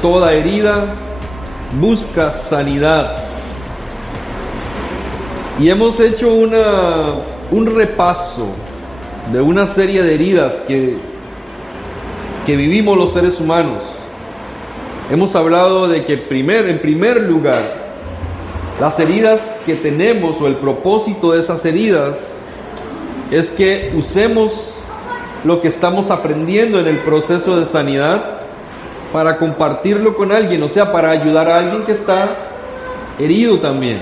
toda herida busca sanidad. Y hemos hecho un repaso de una serie de heridas que vivimos los seres humanos. Hemos hablado de que en primer lugar, las heridas que tenemos, o el propósito de esas heridas, es que usemos lo que estamos aprendiendo en el proceso de sanidad para compartirlo con alguien, o sea, para ayudar a alguien que está herido también.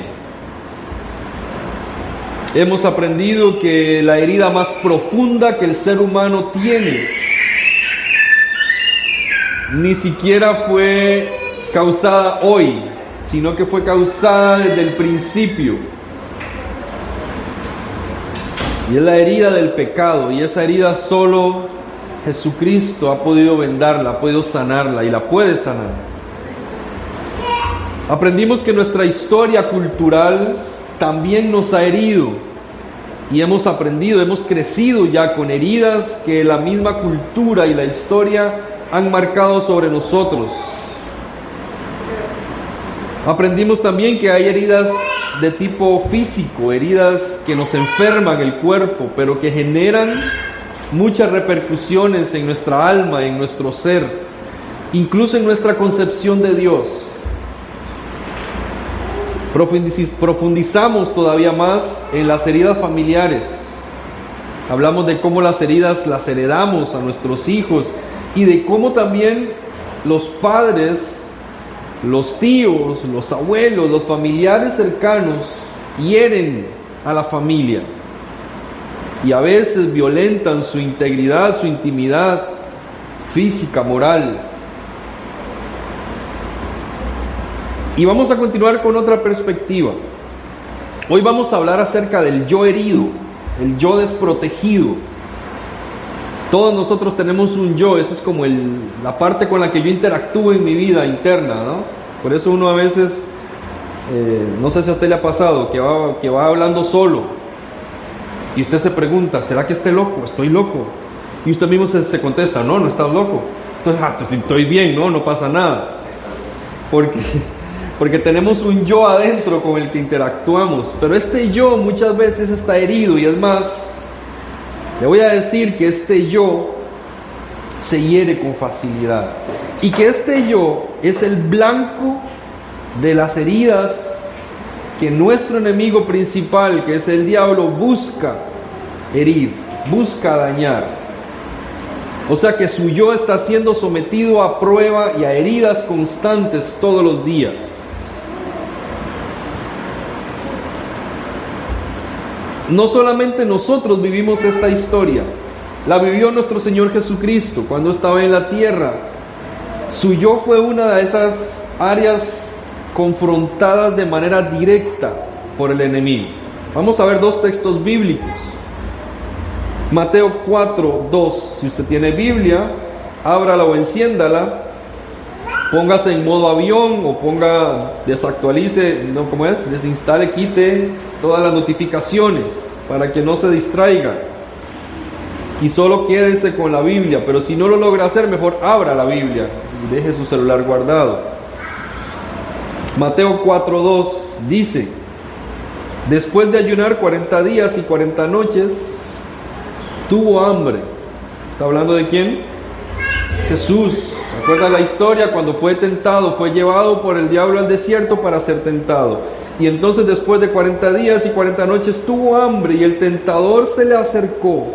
Hemos aprendido que la herida más profunda que el ser humano tiene ni siquiera fue causada hoy, sino que fue causada desde el principio. Y es la herida del pecado, y esa herida solo Jesucristo ha podido vendarla, ha podido sanarla y la puede sanar. Aprendimos que nuestra historia cultural también nos ha herido, y hemos aprendido, hemos crecido ya con heridas que la misma cultura y la historia han marcado sobre nosotros. Aprendimos también que hay heridas de tipo físico, heridas que nos enferman el cuerpo, pero que generan muchas repercusiones en nuestra alma, en nuestro ser, incluso en nuestra concepción de Dios. Profundizamos todavía más en las heridas familiares. Hablamos de cómo las heridas las heredamos a nuestros hijos, y de cómo también los padres, los tíos, los abuelos, los familiares cercanos hieren a la familia y a veces violentan su integridad, su intimidad física, moral. Y vamos a continuar con otra perspectiva. Hoy vamos a hablar acerca del yo herido, el yo desprotegido. Todos nosotros tenemos un yo, esa es como la parte con la que yo interactúo en mi vida interna, ¿no? Por eso uno a veces, no sé si a usted le ha pasado, que va hablando solo, y usted se pregunta, ¿será que estoy loco? ¿Estoy loco? Y usted mismo se contesta, no, no estás loco. Entonces, estoy bien, no pasa nada. Porque tenemos un yo adentro con el que interactuamos, pero este yo muchas veces está herido, y es más, le voy a decir que este yo se hiere con facilidad, y que este yo es el blanco de las heridas que nuestro enemigo principal, que es el diablo, busca herir, busca dañar. O sea que su yo está siendo sometido a prueba y a heridas constantes todos los días. No solamente nosotros vivimos esta historia, la vivió nuestro Señor Jesucristo cuando estaba en la tierra. Su yo fue una de esas áreas confrontadas de manera directa por el enemigo. Vamos a ver dos textos bíblicos. Mateo 4:2. Si usted tiene Biblia, ábrala o enciéndala, póngase en modo avión o desactualice, desinstale, quite todas las notificaciones para que no se distraiga y solo quédese con la Biblia. Pero si no lo logra hacer, mejor abra la Biblia y deje su celular guardado. Mateo 4:2 dice: después de ayunar 40 días y 40 noches, tuvo hambre. ¿Está hablando de quién? Jesús. ¿Recuerda la historia? Cuando fue tentado, fue llevado por el diablo al desierto para ser tentado. Y entonces después de 40 días y 40 noches tuvo hambre, y el tentador se le acercó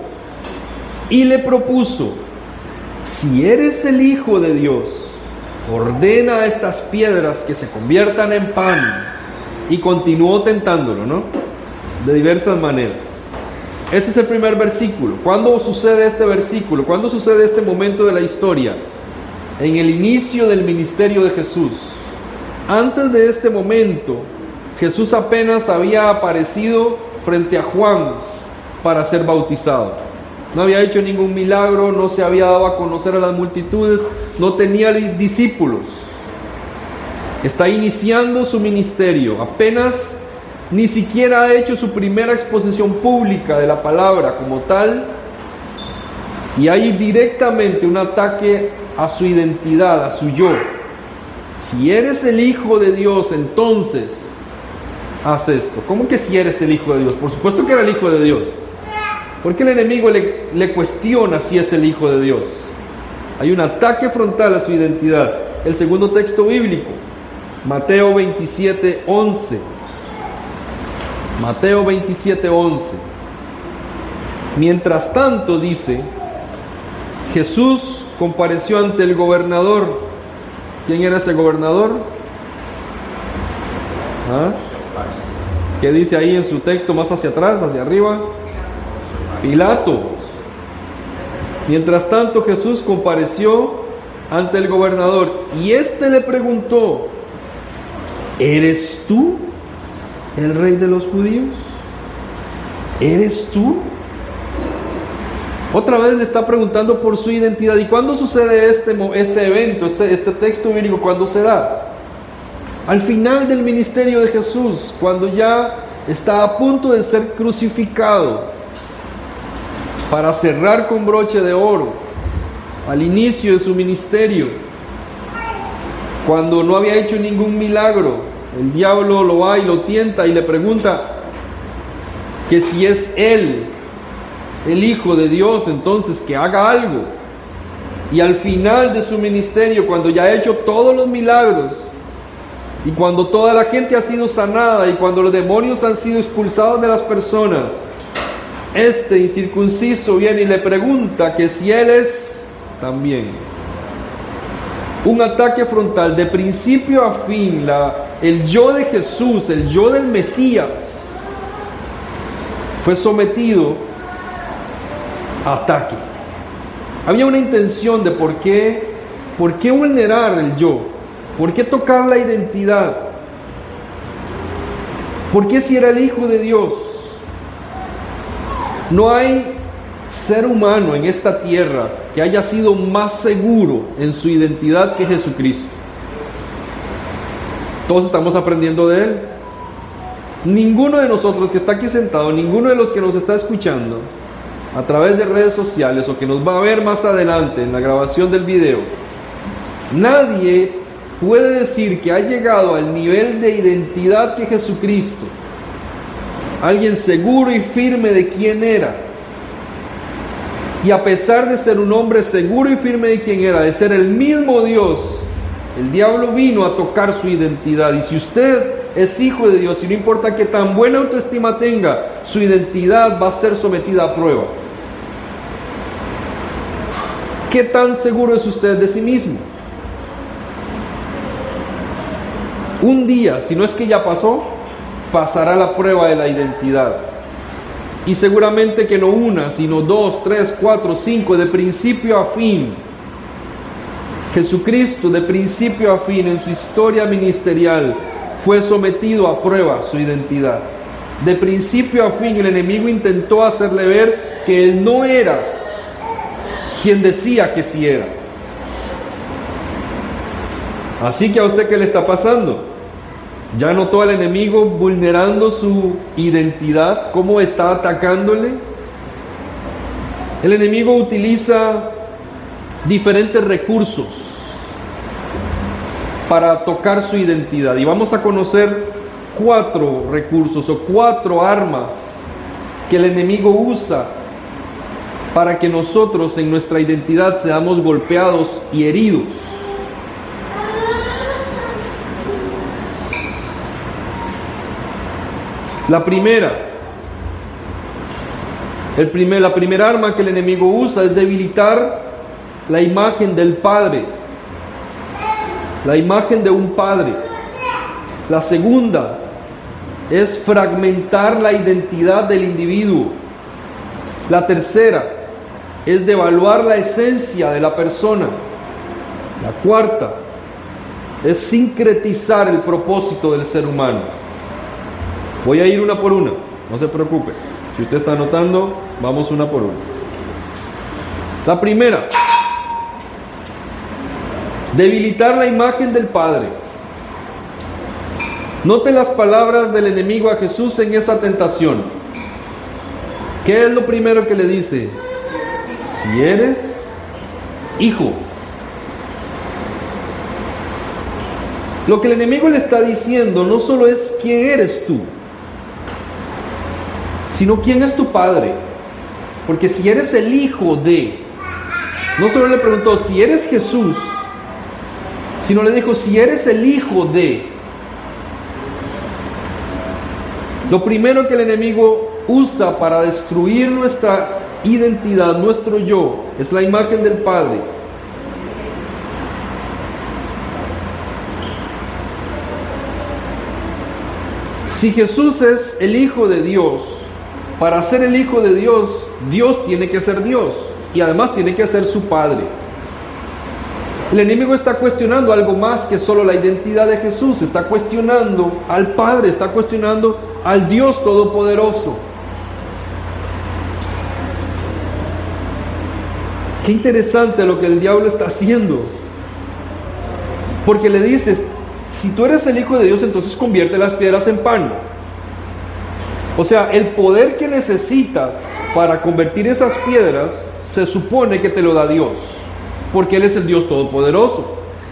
y le propuso: si eres el Hijo de Dios, ordena a estas piedras que se conviertan en pan. Y continuó tentándolo, ¿no? De diversas maneras. Este es el primer versículo. ¿Cuándo sucede este versículo? ¿Cuándo sucede este momento de la historia? En el inicio del ministerio de Jesús. Antes de este momento, Jesús apenas había aparecido frente a Juan para ser bautizado. No había hecho ningún milagro, no se había dado a conocer a las multitudes, no tenía discípulos. Está iniciando su ministerio, apenas ni siquiera ha hecho su primera exposición pública de la palabra como tal, y hay directamente un ataque a su identidad, a su yo. si eres el Hijo de Dios, entonces haz esto. ¿Cómo que si eres el Hijo de Dios? Por supuesto que era el Hijo de Dios. Porque el enemigo le cuestiona si es el Hijo de Dios. Hay un ataque frontal a su identidad. El segundo texto bíblico, Mateo 27:11. Mateo 27:11. Mientras tanto, dice, Jesús compareció ante el gobernador. ¿Quién era ese gobernador? ¿Ah? ¿Qué dice ahí en su texto más hacia atrás, hacia arriba? Pilato. Mientras tanto, Jesús compareció ante el gobernador y éste le preguntó: ¿eres tú el rey de los judíos? ¿Eres tú? Otra vez le está preguntando por su identidad. ¿Y cuándo sucede este evento, este texto bíblico? ¿Cuándo se da? Al final del ministerio de Jesús, cuando ya está a punto de ser crucificado, para cerrar con broche de oro, al inicio de su ministerio, cuando no había hecho ningún milagro, el diablo lo va y lo tienta y le pregunta que si es él el Hijo de Dios, entonces que haga algo. Y al final de su ministerio, cuando ya ha hecho todos los milagros, y cuando toda la gente ha sido sanada, y cuando los demonios han sido expulsados de las personas, este incircunciso viene y le pregunta que si él es también. Un ataque frontal de principio a fin. El yo de Jesús, el yo del Mesías, fue sometido a ataque. Había una intención de por qué vulnerar el yo, por qué tocar la identidad, por qué si era el Hijo de Dios. No hay ser humano en esta tierra que haya sido más seguro en su identidad que Jesucristo. Todos estamos aprendiendo de Él. Ninguno de nosotros que está aquí sentado, ninguno de los que nos está escuchando a través de redes sociales o que nos va a ver más adelante en la grabación del video, nadie puede decir que ha llegado al nivel de identidad que Jesucristo. Alguien seguro y firme de quién era. Y a pesar de ser un hombre seguro y firme de quién era, de ser el mismo Dios, el diablo vino a tocar su identidad. Y si usted es hijo de Dios, y no importa qué tan buena autoestima tenga, su identidad va a ser sometida a prueba. ¿Qué tan seguro es usted de sí mismo? Un día, si no es que ya pasó, pasará la prueba de la identidad. Y seguramente que no una, sino 2, 3, 4, 5, de principio a fin. Jesucristo, de principio a fin, en su historia ministerial, fue sometido a prueba su identidad. De principio a fin, el enemigo intentó hacerle ver que él no era quien decía que sí era. Así que a usted, ¿qué le está pasando? ¿Ya notó al enemigo vulnerando su identidad? ¿Cómo está atacándole? El enemigo utiliza diferentes recursos para tocar su identidad. Y vamos a conocer 4 recursos o 4 armas que el enemigo usa para que nosotros en nuestra identidad seamos golpeados y heridos. La primera arma que el enemigo usa es debilitar la imagen del Padre, la imagen de un Padre. La segunda es fragmentar la identidad del individuo. La tercera es devaluar la esencia de la persona. La cuarta es sincretizar el propósito del ser humano. Voy a ir una por una, no se preocupe. Si usted está anotando, vamos una por una. La primera, debilitar la imagen del Padre. Note las palabras del enemigo a Jesús en esa tentación. ¿Qué es lo primero que le dice? Si eres hijo. Lo que el enemigo le está diciendo no solo es quién eres tú, sino quién es tu padre. Porque si eres el hijo de, no solo le preguntó si eres Jesús, sino le dijo si eres el hijo de. Lo primero que el enemigo usa para destruir nuestra identidad, nuestro yo, es la imagen del Padre. Si Jesús es el Hijo de Dios, para ser el Hijo de Dios, Dios tiene que ser Dios y además tiene que ser su Padre. El enemigo está cuestionando algo más que solo la identidad de Jesús, está cuestionando al Padre, está cuestionando al Dios Todopoderoso. Qué interesante lo que el diablo está haciendo, porque le dices, si tú eres el Hijo de Dios, entonces convierte las piedras en pan. O sea, el poder que necesitas para convertir esas piedras, se supone que te lo da Dios, porque Él es el Dios Todopoderoso.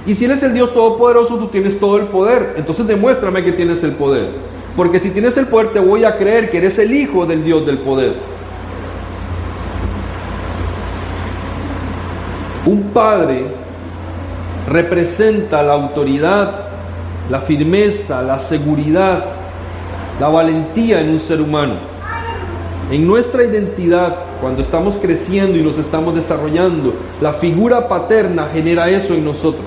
Y si Él es el Dios Todopoderoso, tú tienes todo el poder. Entonces demuéstrame que tienes el poder, porque si tienes el poder, te voy a creer que eres el Hijo del Dios del poder. Un padre representa la autoridad, la firmeza, la seguridad, la valentía en un ser humano. En nuestra identidad, cuando estamos creciendo y nos estamos desarrollando, la figura paterna genera eso en nosotros.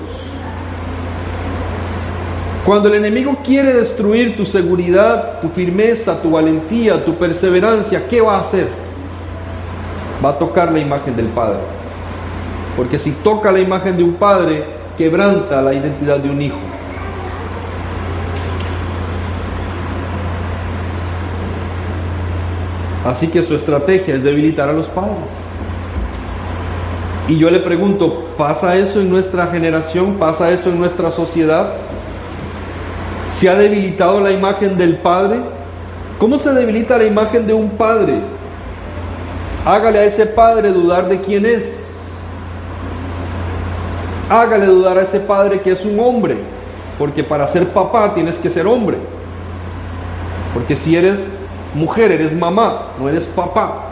Cuando el enemigo quiere destruir tu seguridad, tu firmeza, tu valentía, tu perseverancia, ¿qué va a hacer? Va a tocar la imagen del Padre. Porque si toca la imagen de un padre, quebranta la identidad de un hijo. Así que su estrategia es debilitar a los padres. Y yo le pregunto, ¿pasa eso en nuestra generación? ¿Pasa eso en nuestra sociedad? ¿Se ha debilitado la imagen del padre? ¿Cómo se debilita la imagen de un padre? Hágale a ese padre dudar de quién es. Hágale dudar a ese padre que es un hombre, porque para ser papá tienes que ser hombre. Porque si eres mujer, eres mamá, no eres papá.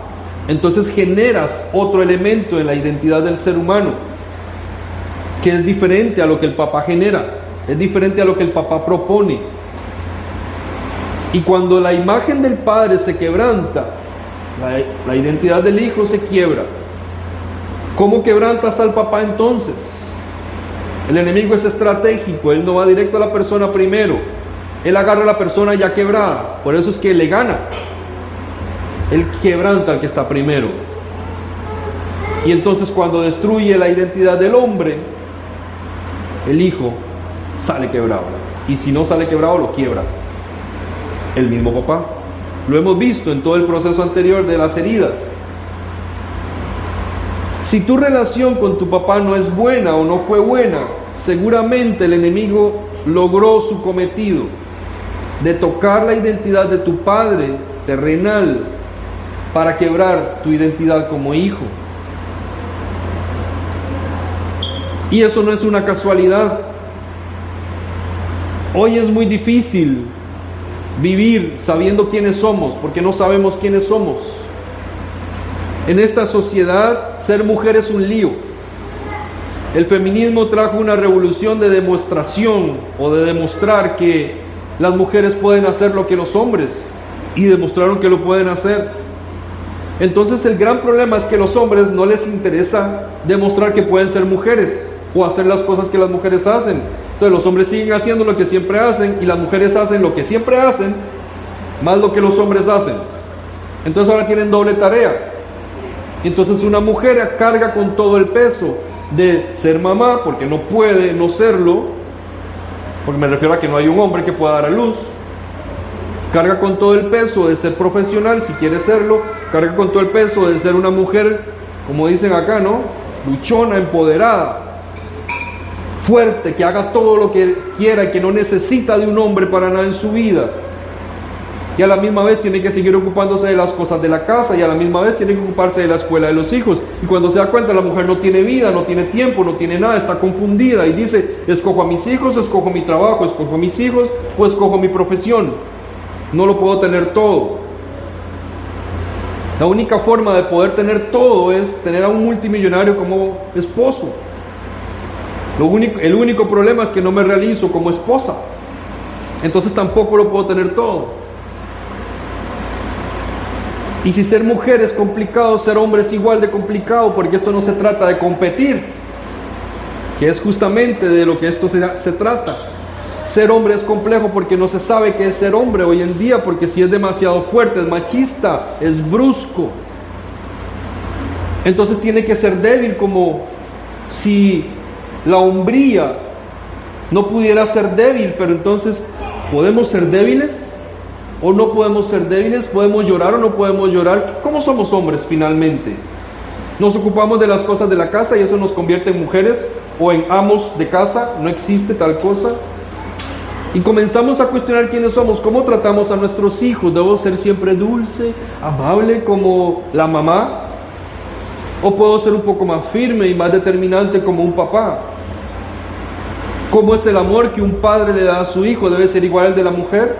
Entonces generas otro elemento en la identidad del ser humano, que es diferente a lo que el papá genera, es diferente a lo que el papá propone. Y cuando la imagen del padre se quebranta, la identidad del hijo se quiebra. ¿Cómo quebrantas al papá entonces? El enemigo es estratégico, él no va directo a la persona primero, él agarra a la persona ya quebrada, por eso es que le gana. Él quebranta al que está primero. Y entonces cuando destruye la identidad del hombre, el hijo sale quebrado. Y si no sale quebrado, lo quiebra el mismo papá. Lo hemos visto en todo el proceso anterior de las heridas. Si tu relación con tu papá no es buena o no fue buena, seguramente el enemigo logró su cometido de tocar la identidad de tu padre terrenal para quebrar tu identidad como hijo. Y eso no es una casualidad. Hoy es muy difícil vivir sabiendo quiénes somos, porque no sabemos quiénes somos. En esta sociedad, ser mujer es un lío. El feminismo trajo una revolución de demostración o de demostrar que las mujeres pueden hacer lo que los hombres, y demostraron que lo pueden hacer. Entonces el gran problema es que a los hombres no les interesa demostrar que pueden ser mujeres o hacer las cosas que las mujeres hacen. Entonces los hombres siguen haciendo lo que siempre hacen y las mujeres hacen lo que siempre hacen, más lo que los hombres hacen. Entonces ahora tienen doble tarea. Entonces una mujer carga con todo el peso de ser mamá, porque no puede no serlo, porque me refiero a que no hay un hombre que pueda dar a luz. Carga con todo el peso de ser profesional, si quiere serlo. Carga con todo el peso de ser una mujer, como dicen acá, ¿no? Luchona, empoderada, fuerte, que haga todo lo que quiera y que no necesita de un hombre para nada en su vida. y a la misma vez tiene que seguir ocupándose de las cosas de la casa, y a la misma vez tiene que ocuparse de la escuela de los hijos. Y cuando se da cuenta, la mujer no tiene vida, no tiene tiempo, no tiene nada, está confundida y dice: escojo a mis hijos, escojo mi trabajo, escojo a mis hijos o escojo mi profesión. No lo puedo tener todo. La única forma de poder tener todo es tener a un multimillonario como esposo. El único problema es que no me realizo como esposa, entonces tampoco lo puedo tener todo. Y si ser mujer es complicado, ser hombre es igual de complicado, porque esto no se trata de competir, que es justamente de lo que esto se trata. Ser hombre es complejo porque no se sabe qué es ser hombre hoy en día, porque si es demasiado fuerte, es machista, es brusco, entonces tiene que ser débil, como si la hombría no pudiera ser débil. Pero entonces, ¿podemos ser débiles o no podemos ser débiles? ¿Podemos llorar o no podemos llorar? ¿Cómo somos hombres finalmente? Nos ocupamos de las cosas de la casa y eso nos convierte en mujeres o en amos de casa. No existe tal cosa. Y comenzamos a cuestionar quiénes somos, cómo tratamos a nuestros hijos. ¿Debo ser siempre dulce, amable como la mamá? ¿O puedo ser un poco más firme y más determinante como un papá? ¿Cómo es el amor que un padre le da a su hijo? ¿Debe ser igual al de la mujer?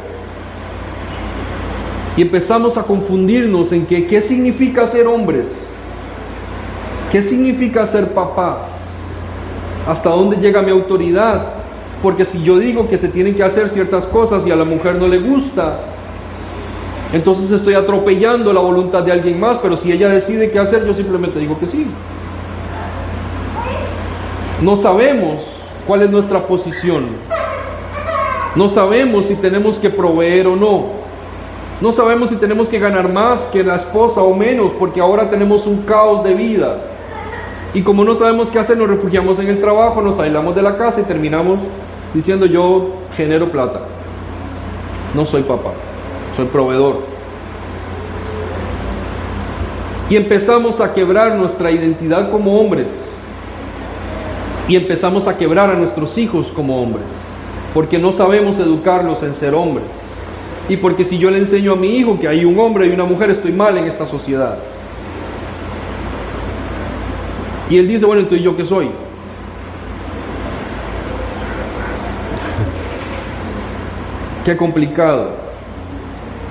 Y empezamos a confundirnos en que qué significa ser hombres, qué significa ser papás, hasta dónde llega mi autoridad. Porque si yo digo que se tienen que hacer ciertas cosas y a la mujer no le gusta, entonces estoy atropellando la voluntad de alguien más. Pero si ella decide qué hacer, yo simplemente digo que sí. No sabemos cuál es nuestra posición. No sabemos si tenemos que proveer o no. No sabemos si tenemos que ganar más que la esposa o menos, porque ahora tenemos un caos de vida. Y como no sabemos qué hacer, nos refugiamos en el trabajo, nos aislamos de la casa y terminamos diciendo: yo genero plata, no soy papá, soy proveedor. Y empezamos a quebrar nuestra identidad como hombres, y empezamos a quebrar a nuestros hijos como hombres, porque no sabemos educarlos en ser hombres. Y porque si yo le enseño a mi hijo que hay un hombre y una mujer, estoy mal en esta sociedad. Y él dice: bueno, entonces ¿yo qué soy? Qué complicado.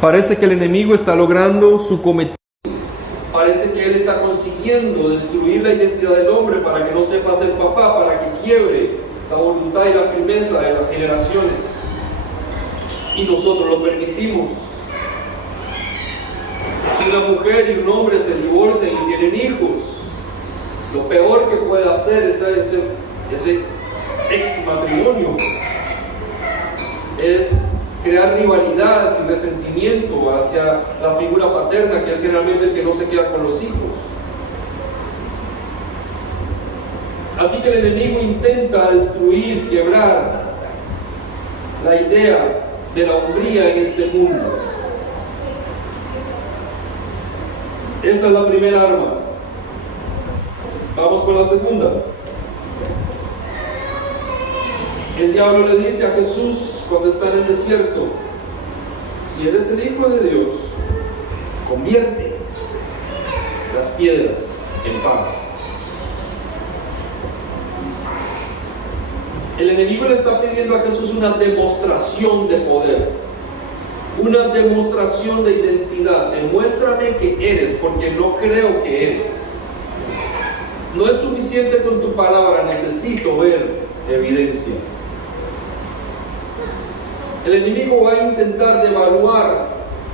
Parece que el enemigo está logrando su cometido. Parece que él está consiguiendo destruir la identidad del hombre para que no sepa ser papá, para que quiebre la voluntad y la firmeza de las generaciones. Y nosotros lo permitimos. Si una mujer y un hombre se divorcian y tienen hijos, lo peor que puede hacer ese ex matrimonio es crear rivalidad y resentimiento hacia la figura paterna, que es generalmente el que no se queda con los hijos. Así que el enemigo intenta destruir, quebrar la idea de la hombría en este mundo. Esa es la primera arma. Vamos con la segunda. El diablo le dice a Jesús cuando está en el desierto: si eres el Hijo de Dios, convierte las piedras en pan. El enemigo le está pidiendo a Jesús una demostración de poder, una demostración de identidad. Demuéstrame que eres, porque no creo que eres. No es suficiente con tu palabra, necesito ver evidencia. El enemigo va a intentar devaluar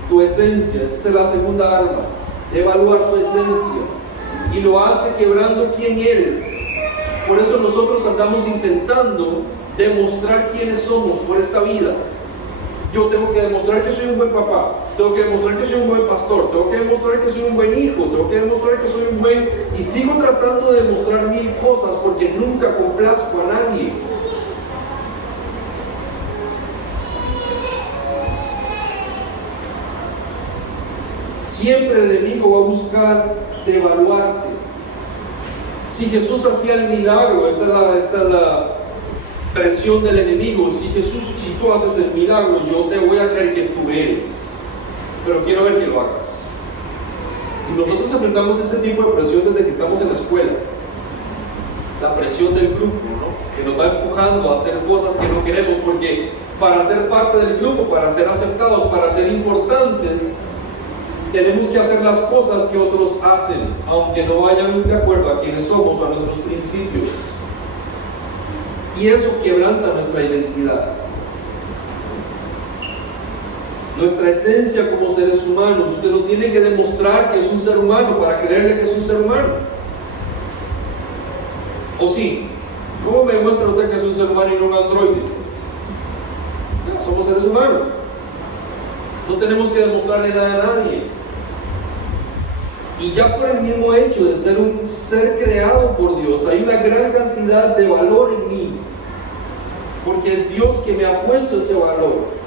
tu esencia. Esa es la segunda arma, devaluar tu esencia, y lo hace quebrando quién eres. Por eso nosotros andamos intentando demostrar quiénes somos por esta vida. Yo tengo que demostrar que soy un buen papá, tengo que demostrar que soy un buen pastor, tengo que demostrar que soy un buen hijo, tengo que demostrar que soy un buen... Y sigo tratando de demostrar mil cosas porque nunca complazco a nadie. Siempre el enemigo va a buscar devaluarte. Si Jesús hacía el milagro, esta es la presión del enemigo. Si tú haces el milagro, yo te voy a creer que tú eres. pero quiero ver que lo hagas. Y nosotros enfrentamos este tipo de presión desde que estamos en la escuela. La presión del grupo, ¿no? Que nos va empujando a hacer cosas que no queremos, porque para ser parte del grupo, para ser aceptados, para ser importantes, tenemos que hacer las cosas que otros hacen, aunque no vayan de acuerdo a quienes somos o a nuestros principios. Y eso quebranta nuestra identidad, nuestra esencia como seres humanos. Usted no tiene que demostrar que es un ser humano para creerle que es un ser humano. ¿O sí? ¿Cómo me demuestra usted que es un ser humano y no un androide? No, somos seres humanos. No tenemos que demostrarle nada a nadie. Y ya por el mismo hecho de ser un ser creado por Dios, hay una gran cantidad de valor en mí, porque es Dios que me ha puesto ese valor.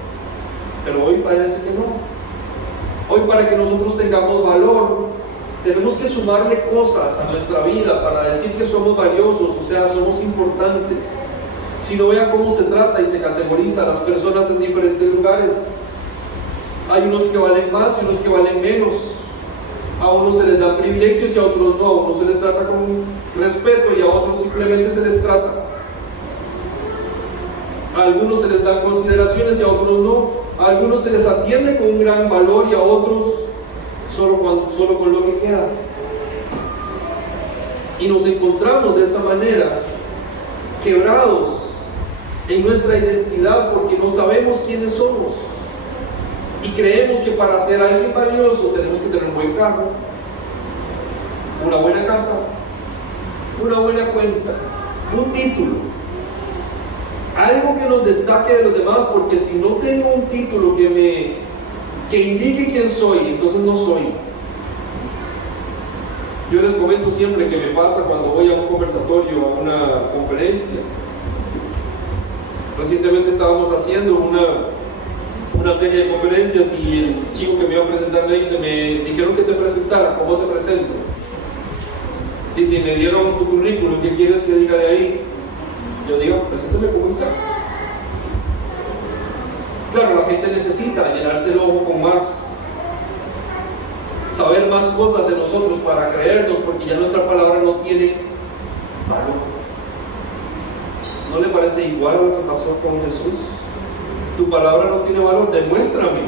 Pero hoy parece que no. Hoy, para que nosotros tengamos valor, tenemos que sumarle cosas a nuestra vida para decir que somos valiosos, o sea, somos importantes. Si no, vea cómo se trata y se categoriza a las personas en diferentes lugares. Hay unos que valen más y unos que valen menos. A unos se les dan privilegios y a otros no. A unos se les trata con respeto y a otros simplemente se les trata. A algunos se les dan consideraciones y a otros no. A algunos se les atiende con un gran valor y a otros solo con lo que queda. Y nos encontramos de esa manera, quebrados en nuestra identidad, porque no sabemos quiénes somos. Y creemos que para ser alguien valioso tenemos que tener un buen carro, una buena casa, una buena cuenta, un título, algo que nos destaque de los demás, porque si no tengo un título que indique quién soy, entonces no soy. Yo les comento siempre que me pasa cuando voy a un conversatorio, a una conferencia. Recientemente estábamos haciendo una serie de conferencias y el chico que me iba a presentar me dice: me dijeron que te presentara, ¿cómo te presento? Dice, me dieron tu currículum, ¿qué quieres que diga de ahí? Yo digo, preséntame como está. Claro, la gente necesita llenarse el ojo con más, saber más cosas de nosotros para creernos, porque ya nuestra palabra no tiene valor. ¿No le parece igual lo que pasó con Jesús? Tu palabra no tiene valor, demuéstrame.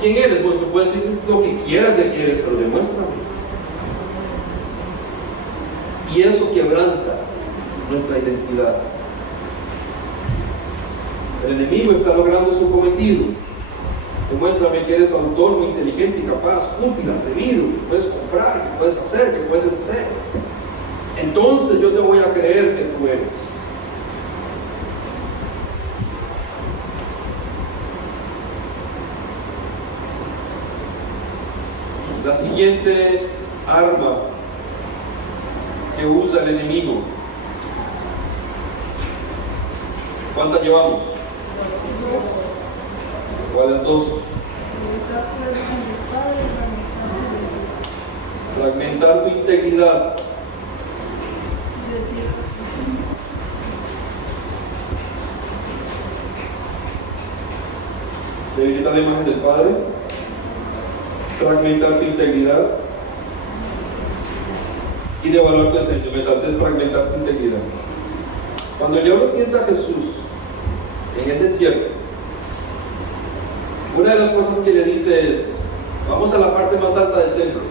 ¿Quién eres? Bueno, tú puedes decir lo que quieras de que eres, pero demuéstrame. Y eso quebranta nuestra identidad. El enemigo está logrando su cometido. Demuéstrame que eres autónomo, inteligente y capaz, útil, atrevido, que puedes comprar, que puedes hacer, que puedes deshacer. Entonces yo te voy a creer que tú eres. La siguiente arma que usa el enemigo. ¿Cuántas llevamos? ¿Cuáles dos? Fragmentar tu integridad. Debilitar la imagen del Padre. Fragmentar tu integridad. Y devaluar tu esencia. Me saltes fragmentar tu integridad. Cuando el diablo tienta a Jesús en el desierto, una de las cosas que le dice es: vamos a la parte más alta del templo.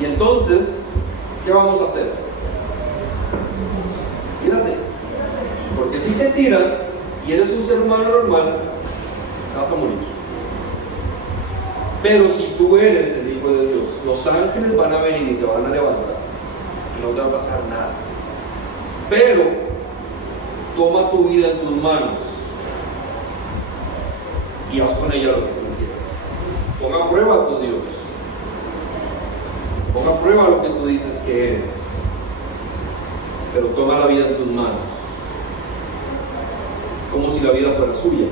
Y entonces, ¿qué vamos a hacer? Tírate. Porque si te tiras y eres un ser humano normal, te vas a morir. Pero si tú eres el Hijo de Dios, los ángeles van a venir y te van a levantar. Y no te va a pasar nada. Pero toma tu vida en tus manos y haz con ella lo que tú quieras. Ponga a prueba a tu Dios. Ponga a prueba lo que tú dices que eres. Pero toma la vida en tus manos, como si la vida fuera suya.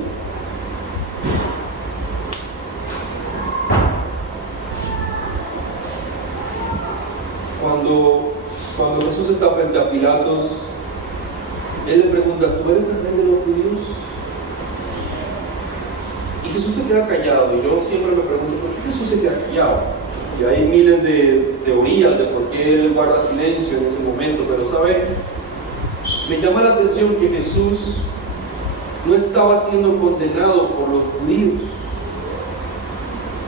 Cuando Jesús está frente a Pilatos, él le pregunta: ¿tú eres el rey de los judíos? Y Jesús se queda callado, y yo siempre me pregunto, ¿por qué Jesús se queda callado? Y hay miles de teorías de por qué Él guarda silencio en ese momento, pero ¿sabe? Me llama la atención que Jesús no estaba siendo condenado por los judíos.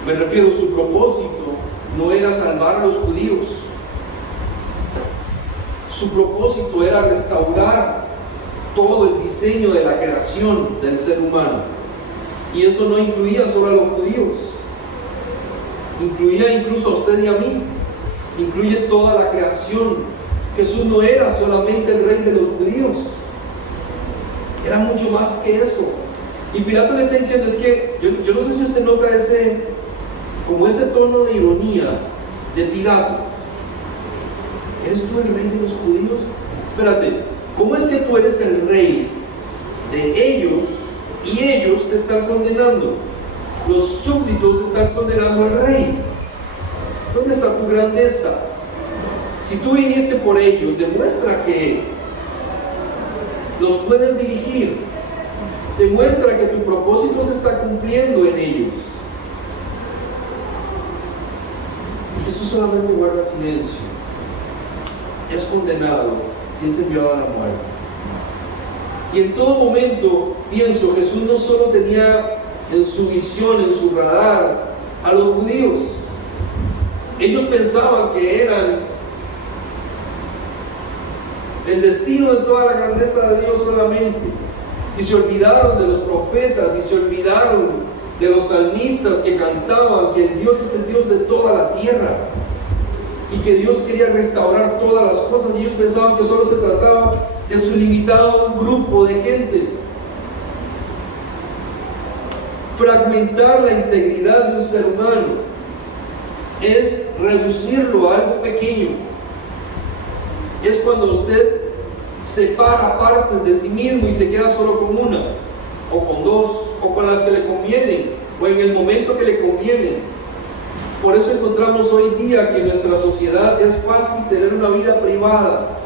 Me refiero, su propósito no era salvar a los judíos. Su propósito era restaurar todo el diseño de la creación del ser humano. Y eso no incluía solo a los judíos, incluía incluso a usted y a mí, incluye toda la creación. Jesús no era solamente el rey de los judíos, era mucho más que eso. Y Pilato le está diciendo, es que yo no sé si usted nota ese tono de ironía de Pilato. ¿Eres tú el rey de los judíos? Espérate, ¿cómo es que tú eres el rey de ellos y ellos te están condenando? Los súbditos están condenando al rey. ¿Dónde está tu grandeza? Si tú viniste por ellos, demuestra que los puedes dirigir. Demuestra que tu propósito se está cumpliendo en ellos. Y Jesús solamente guarda silencio. Es condenado y es enviado a la muerte. Y en todo momento, pienso, Jesús no solo tenía en su visión, en su radar, a los judíos. Ellos pensaban que eran el destino de toda la grandeza de Dios solamente. Y se olvidaron de los profetas, y se olvidaron de los salmistas que cantaban que Dios es el Dios de toda la tierra, y que Dios quería restaurar todas las cosas, y ellos pensaban que solo se trataba de su limitado grupo de gente. Fragmentar la integridad de un ser humano es reducirlo a algo pequeño. Es cuando usted separa partes de sí mismo y se queda solo con una, o con dos, o con las que le convienen, o en el momento que le conviene. Por eso encontramos hoy día que en nuestra sociedad es fácil tener una vida privada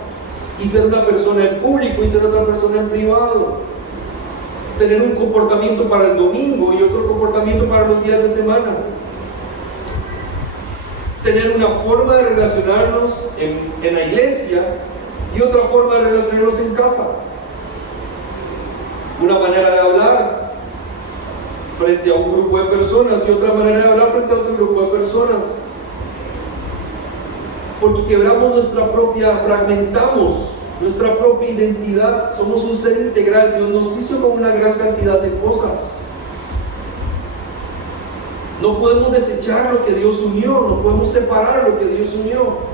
y ser una persona en público y ser otra persona en privado. Tener un comportamiento para el domingo y otro comportamiento para los días de semana. Tener una forma de relacionarnos en la iglesia y otra forma de relacionarnos en casa. Una manera de hablar frente a un grupo de personas y otra manera de hablar frente a otro grupo de personas. Porque fragmentamos nuestra propia identidad. Somos un ser integral. Dios nos hizo con una gran cantidad de cosas. No podemos desechar lo que Dios unió, no podemos separar lo que Dios unió.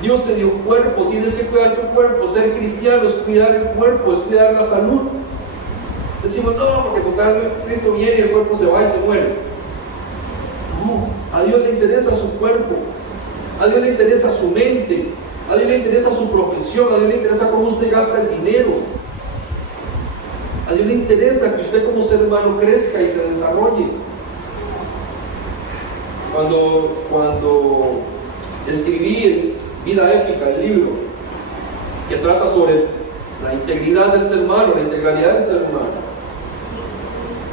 Dios te dio un cuerpo, tienes que cuidar tu cuerpo. Ser cristiano es cuidar el cuerpo, es cuidar la salud. Decimos, no, porque total, Cristo viene y el cuerpo se va y se muere. No, a Dios le interesa su cuerpo, a Dios le interesa su mente, a Dios le interesa su profesión, a Dios le interesa cómo usted gasta el dinero. A Dios le interesa que usted como ser humano crezca y se desarrolle. Cuando escribí Vida Épica, el libro que trata sobre la integridad del ser humano, la integralidad del ser humano,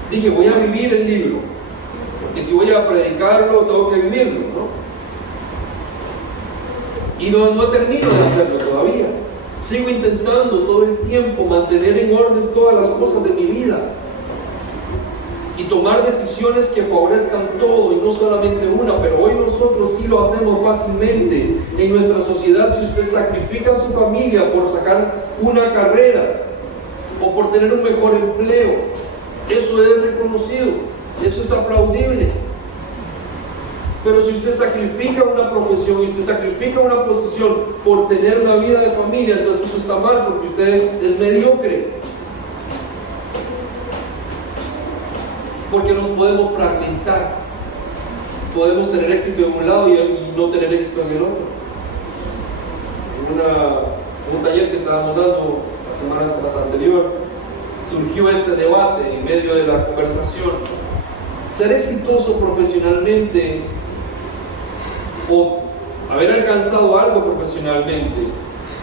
dije, voy a vivir el libro, porque si voy a predicarlo, tengo que vivirlo, ¿no? Y no termino de hacerlo todavía. Sigo intentando todo el tiempo mantener en orden todas las cosas de mi vida y tomar decisiones que favorezcan todo y no solamente una. Pero hoy nosotros sí lo hacemos fácilmente en nuestra sociedad. Si usted sacrifica a su familia por sacar una carrera o por tener un mejor empleo, eso es reconocido, eso es aplaudible. Pero si usted sacrifica una profesión y usted sacrifica una posición por tener una vida de familia, entonces eso está mal, porque usted es mediocre. Porque nos podemos fragmentar. Podemos tener éxito en un lado y no tener éxito en el otro. En un taller que estábamos dando la semana anterior, surgió este debate en medio de la conversación. Ser exitoso profesionalmente o haber alcanzado algo profesionalmente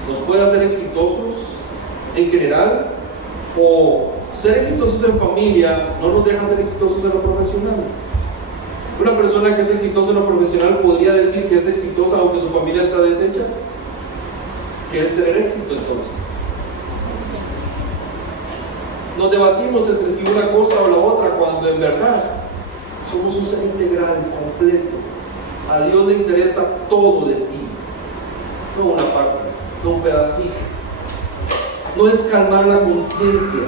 nos puede hacer exitosos en general, o ser exitosos en familia no nos deja ser exitosos en lo profesional. Una persona que es exitosa en lo profesional podría decir que es exitosa aunque su familia está deshecha. ¿Qué es tener éxito entonces? Nos debatimos entre si una cosa o la otra, cuando en verdad somos un ser integral, completo. A Dios le interesa todo de ti, no una parte, no un pedacito. No es calmar la conciencia,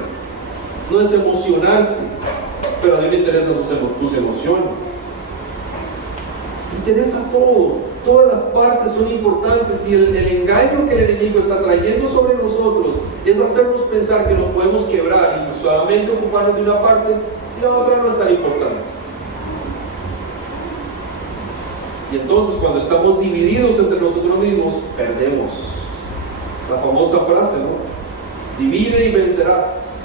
no es emocionarse, pero a Dios le interesan tus emociones. Le interesa todo, todas las partes son importantes, y el engaño que el enemigo está trayendo sobre nosotros es hacernos pensar que nos podemos quebrar y solamente ocuparnos de una parte y la otra no es tan importante. Y entonces cuando estamos divididos entre nosotros mismos, perdemos. La famosa frase, ¿no? Divide y vencerás.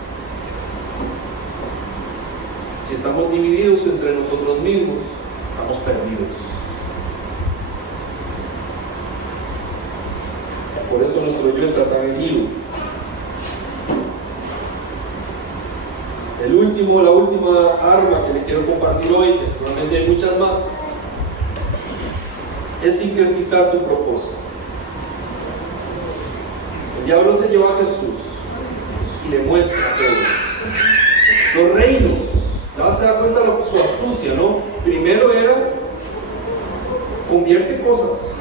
Si estamos divididos entre nosotros mismos, estamos perdidos. Por eso nuestro yo está tan herido. La última arma que le quiero compartir hoy, que seguramente hay muchas más, es sincretizar tu propósito. El diablo se lleva a Jesús y le muestra todo. Los reinos, ya se da cuenta de su astucia, ¿no? Primero era, convierte cosas,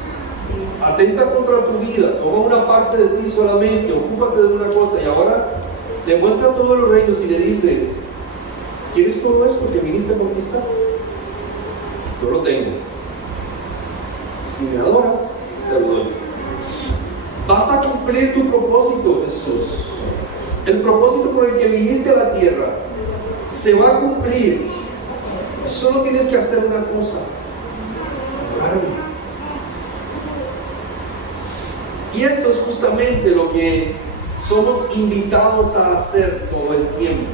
atenta contra tu vida, toma una parte de ti solamente, ocúpate de una cosa, y ahora le muestra todos los reinos y le dice: ¿quieres todo esto que viniste a conquistar? Yo lo tengo. Si me adoras, te lo doy. Vas a cumplir tu propósito, Jesús. El propósito por el que viniste a la tierra se va a cumplir. Solo tienes que hacer una cosa: adorarme. Y esto es justamente lo que somos invitados a hacer todo el tiempo.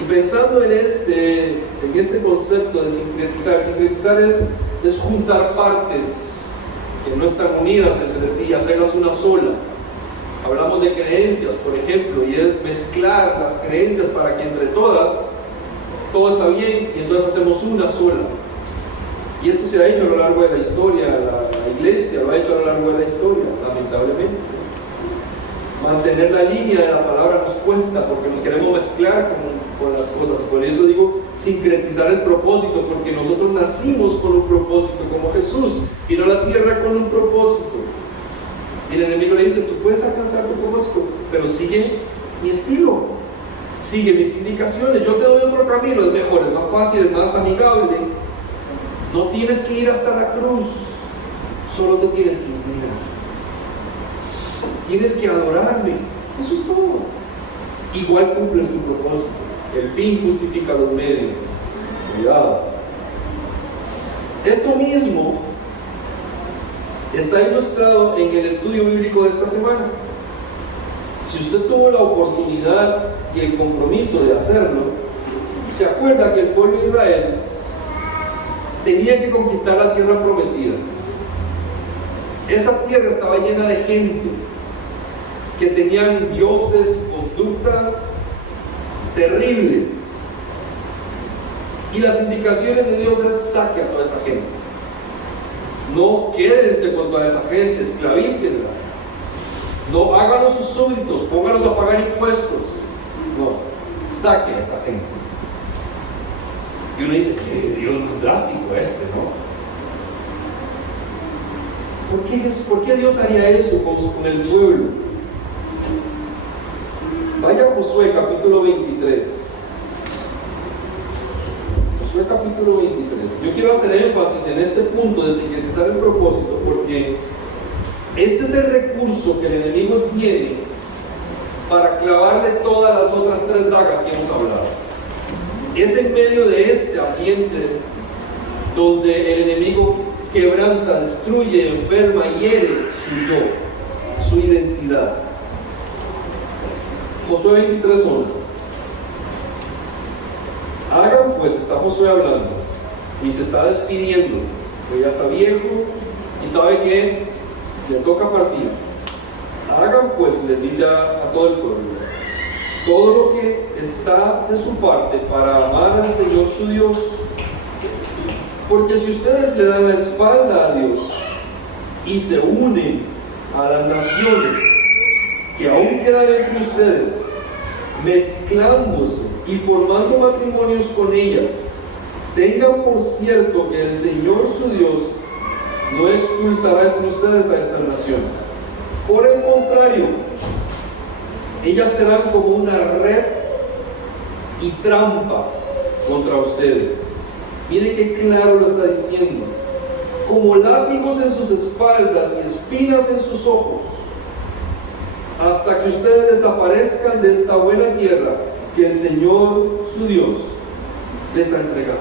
Y pensando en este concepto de sincretizar es juntar partes que no están unidas entre sí, hacerlas una sola. Hablamos de creencias, por ejemplo, y es mezclar las creencias para que entre todas todo está bien, y entonces hacemos una sola. Y esto se ha hecho a lo largo de la historia, la iglesia lo ha hecho a lo largo de la historia, lamentablemente. Mantener la línea de la palabra nos cuesta porque nos queremos mezclar con las cosas. Por eso digo sincretizar el propósito, porque nosotros nacimos con un propósito, como Jesús vino a la tierra con un propósito. Y el enemigo le dice: tú puedes alcanzar tu propósito, pero sigue mi estilo, sigue mis indicaciones, yo te doy otro camino, es mejor, es más fácil, es más amigable. No tienes que ir hasta la cruz, solo te tienes que inclinar. Tienes que adorarme, eso es todo. Igual cumples tu propósito. El fin justifica los medios. Cuidado. Esto mismo está ilustrado en el estudio bíblico de esta semana. Si usted tuvo la oportunidad y el compromiso de hacerlo, se acuerda que el pueblo de Israel tenía que conquistar la tierra prometida. Esa tierra estaba llena de gente que tenían dioses, conductas terribles. Y las indicaciones de Dios es: saque a toda esa gente. No quédense con toda esa gente, esclavícenla. No háganlos sus súbditos, pónganlos a pagar impuestos. No, saque a esa gente. Y uno dice: qué Dios drástico ¿no? ¿Por qué Dios haría eso con el pueblo? Vaya a Josué capítulo 23. Josué capítulo 23. Yo quiero hacer énfasis en este punto de sincretizar el propósito, porque este es el recurso que el enemigo tiene para clavarle todas las otras 3 dagas que hemos hablado. Es en medio de este ambiente donde el enemigo quebranta, destruye, enferma, hiere su yo, su identidad. Josué 23:11. Hagan pues, está Josué hablando y se está despidiendo, porque ya está viejo y sabe que le toca partir. Hagan pues, les dice a todo el pueblo, todo lo que está de su parte para amar al Señor su Dios. Porque si ustedes le dan la espalda a Dios y se unen a las naciones que aún quedan entre ustedes, mezclándose y formando matrimonios con ellas, tengan por cierto que el Señor su Dios no expulsará entre ustedes a estas naciones. Por el contrario, ellas serán como una red y trampa contra ustedes. Miren qué claro lo está diciendo. Como látigos en sus espaldas y espinas en sus ojos, hasta que ustedes desaparezcan de esta buena tierra que el Señor su Dios les ha entregado.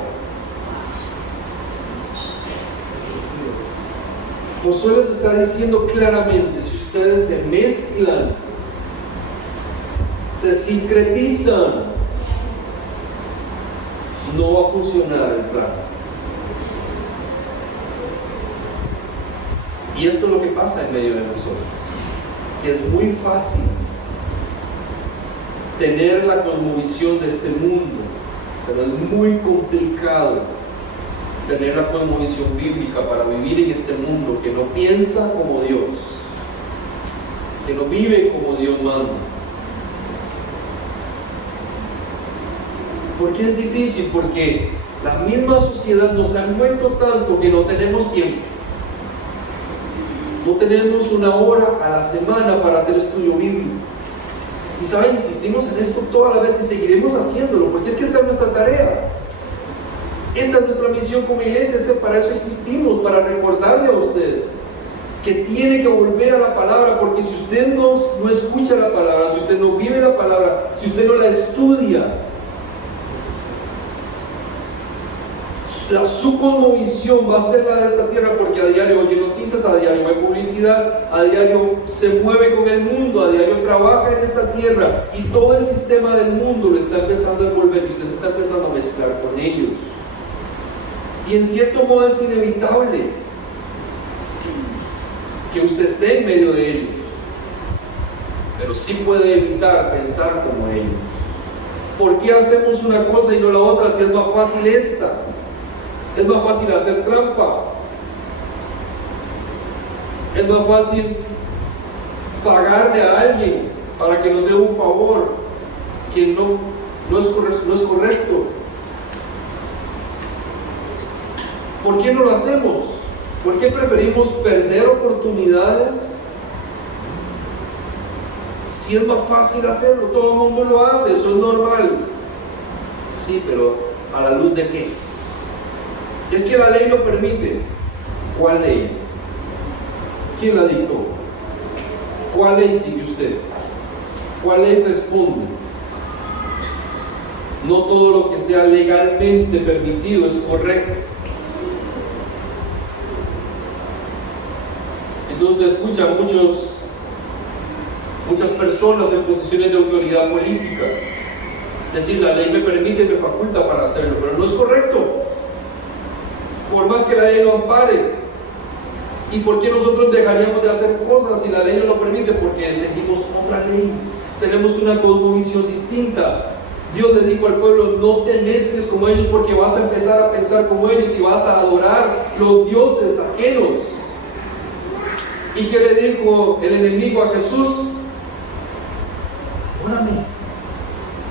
Josué les está diciendo claramente: si ustedes se mezclan, se sincretizan, no va a funcionar el plan. Y esto es lo que pasa en medio de nosotros, que es muy fácil tener la cosmovisión de este mundo, pero es muy complicado tener la cosmovisión bíblica para vivir en este mundo que no piensa como Dios, que no vive como Dios manda. ¿Por qué es difícil? Porque la misma sociedad nos ha envuelto tanto que no tenemos tiempo. No tenemos una hora a la semana para hacer estudio bíblico. Y saben, insistimos en esto todas las veces y seguiremos haciéndolo, porque es que esta es nuestra tarea. Esta es nuestra misión como iglesia, para eso existimos, para recordarle a usted que tiene que volver a la palabra, porque si usted no escucha la palabra, si usted no vive la palabra, si usted no la estudia, su cosmovisión va a ser la de esta tierra, porque a diario oye noticias, a diario ve publicidad, a diario se mueve con el mundo, a diario trabaja en esta tierra, y todo el sistema del mundo lo está empezando a envolver y usted se está empezando a mezclar con ellos. Y en cierto modo es inevitable que usted esté en medio de ellos, pero sí puede evitar pensar como ellos. ¿Por qué hacemos una cosa y no la otra si es más fácil esta? Es más fácil hacer trampa. Es más fácil pagarle a alguien para que nos dé un favor que no es correcto. ¿Por qué no lo hacemos? ¿Por qué preferimos perder oportunidades si es más fácil hacerlo? Todo el mundo lo hace, eso es normal. Sí, pero ¿a la luz de qué? Es que la ley lo permite. ¿Cuál ley? ¿Quién la dictó? ¿Cuál ley sigue usted? ¿Cuál ley responde? No todo lo que sea legalmente permitido es correcto. Entonces escuchan muchas personas en posiciones de autoridad política decir: la ley me permite, me faculta para hacerlo, pero no es correcto. Por más que la ley lo ampare. ¿Y por qué nosotros dejaríamos de hacer cosas si la ley no lo permite? Porque seguimos otra ley, tenemos una cosmovisión distinta. Dios le dijo al pueblo: no te mezcles como ellos, porque vas a empezar a pensar como ellos y vas a adorar los dioses ajenos. ¿Y qué le dijo el enemigo a Jesús? Órame.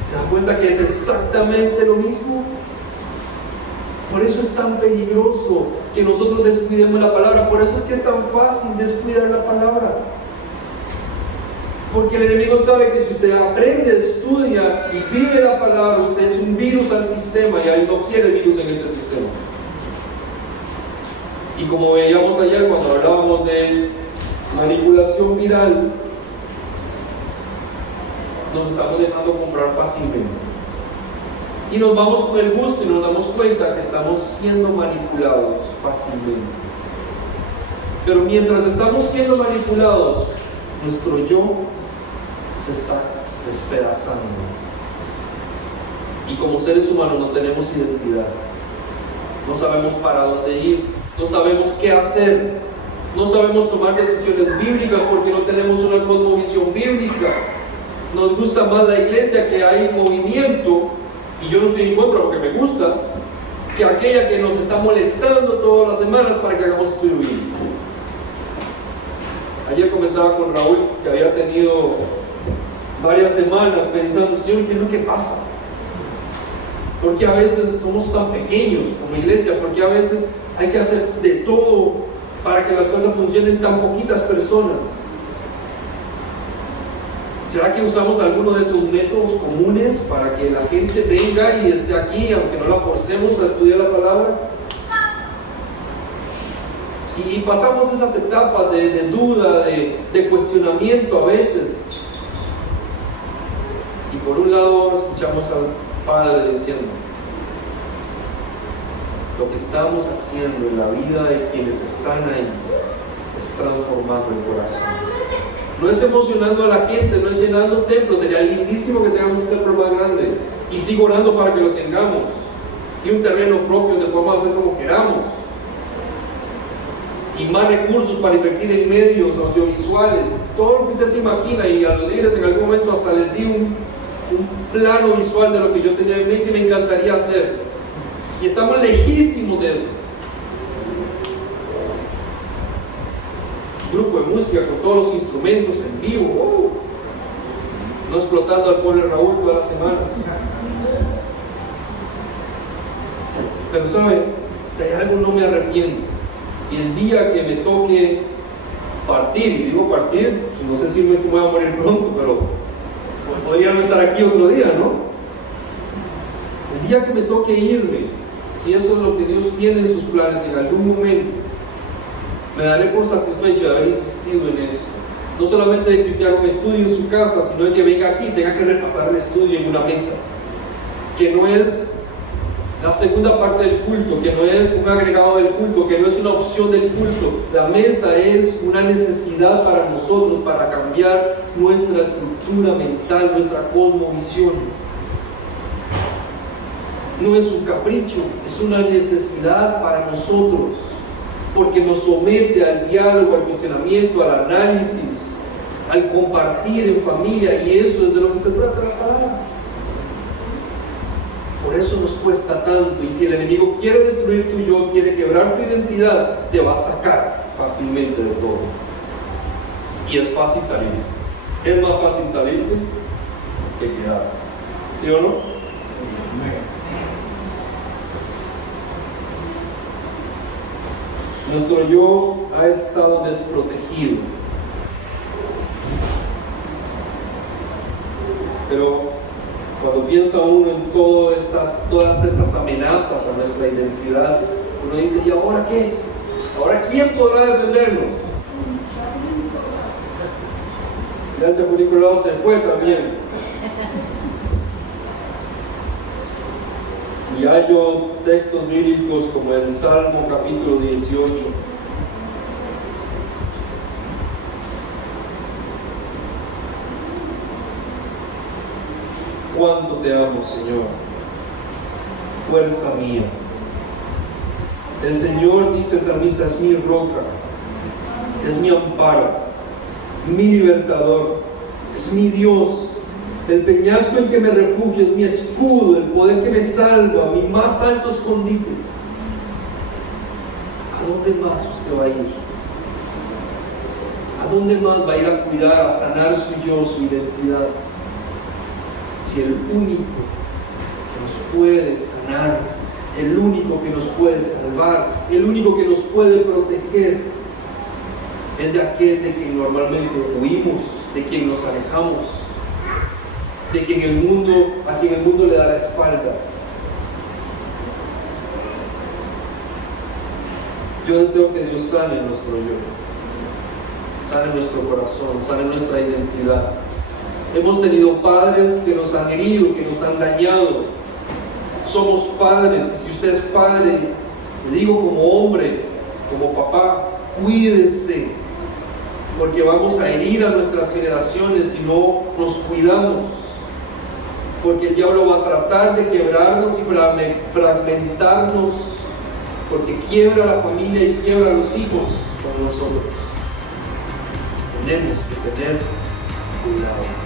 ¿Se dan cuenta que es exactamente lo mismo? Por eso es tan peligroso que nosotros descuidemos la palabra. Por eso es que es tan fácil descuidar la palabra. Porque el enemigo sabe que si usted aprende, estudia y vive la palabra, usted es un virus al sistema, y él no quiere virus en este sistema. Y como veíamos ayer cuando hablábamos de manipulación viral, nos estamos dejando comprar fácilmente. Y nos vamos con el gusto y nos damos cuenta que estamos siendo manipulados fácilmente. Pero mientras estamos siendo manipulados, nuestro yo se está despedazando. Y como seres humanos no tenemos identidad. No sabemos para dónde ir, no sabemos qué hacer, no sabemos tomar decisiones bíblicas porque no tenemos una cosmovisión bíblica. nos gusta más la iglesia que hay movimiento, y yo no estoy en contra porque me gusta, que aquella que nos está molestando todas las semanas para que hagamos estudio bíblico. Ayer comentaba con Raúl que había tenido varias semanas pensando, Señor, ¿qué es lo que pasa? ¿Por qué a veces somos tan pequeños como iglesia? ¿Por qué a veces hay que hacer de todo para que las cosas funcionen tan poquitas personas? ¿Será que usamos alguno de esos métodos comunes para que la gente venga y esté aquí, aunque no la forcemos a estudiar la palabra? Y pasamos esas etapas de duda, de cuestionamiento a veces. Y por un lado escuchamos al Padre diciendo, lo que estamos haciendo en la vida de quienes están ahí es transformando el corazón. No es emocionando a la gente, no es llenando templos. Sería lindísimo que tengamos un templo más grande, y sigo orando para que lo tengamos, y un terreno propio donde podamos hacer como queramos, y más recursos para invertir en medios audiovisuales, todo lo que usted se imagina. Y a los líderes en algún momento hasta les di un plano visual de lo que yo tenía en mente que me encantaría hacer, y estamos lejísimos de eso. Grupo de música con todos los instrumentos en vivo, no explotando al pobre Raúl toda la semana. Pero sabe, de algo no me arrepiento, y el día que me toque partir, y digo partir, no sé si me voy a morir pronto, pero podría no estar aquí otro día, ¿no? El día que me toque irme, si eso es lo que Dios tiene en sus planes en algún momento, me daré por satisfecho de haber insistido en eso. No solamente de que usted haga un estudio en su casa, sino de que venga aquí y tenga que repasar el estudio en una mesa, que no es la segunda parte del culto, que no es un agregado del culto, que no es una opción del culto. La mesa es una necesidad para nosotros, para cambiar nuestra estructura mental, nuestra cosmovisión. No es un capricho, es una necesidad para nosotros, porque nos somete al diálogo, al cuestionamiento, al análisis, al compartir en familia, y eso es de lo que se trata la palabra. Por eso nos cuesta tanto, y si el enemigo quiere destruir tu yo, quiere quebrar tu identidad, te va a sacar fácilmente de todo. Y es fácil salirse. Es más fácil salirse que quedarse. ¿Sí o no? Nuestro yo ha estado desprotegido, pero cuando piensa uno en todas estas amenazas a nuestra identidad, uno dice, ¿y ahora qué? ¿Ahora quién podrá defendernos? Ya el Chapulín Colorado se fue también. Y hallo textos bíblicos como el Salmo capítulo 18. Cuánto te amo, Señor, fuerza mía. El Señor, dice el salmista, es mi roca, es mi amparo, mi libertador, es mi Dios. El peñasco en que me refugio, es mi escudo, el poder que me salva, mi más alto escondite. ¿A dónde más usted va a ir? ¿A dónde más va a ir a cuidar, a sanar su yo, su identidad? Si el único que nos puede sanar, el único que nos puede salvar, el único que nos puede proteger, es de aquel de quien normalmente huimos, de quien nos alejamos, de quien a quien el mundo le da la espalda. Yo deseo que Dios sane nuestro yo, sane nuestro corazón, sane nuestra identidad. Hemos tenido padres que nos han herido, que nos han dañado. Somos padres, y si usted es padre, le digo como hombre, como papá, cuídese, porque vamos a herir a nuestras generaciones si no nos cuidamos. Porque el diablo va a tratar de quebrarnos y fragmentarnos, porque quiebra la familia y quiebra a los hijos con nosotros. Tenemos que tener cuidado.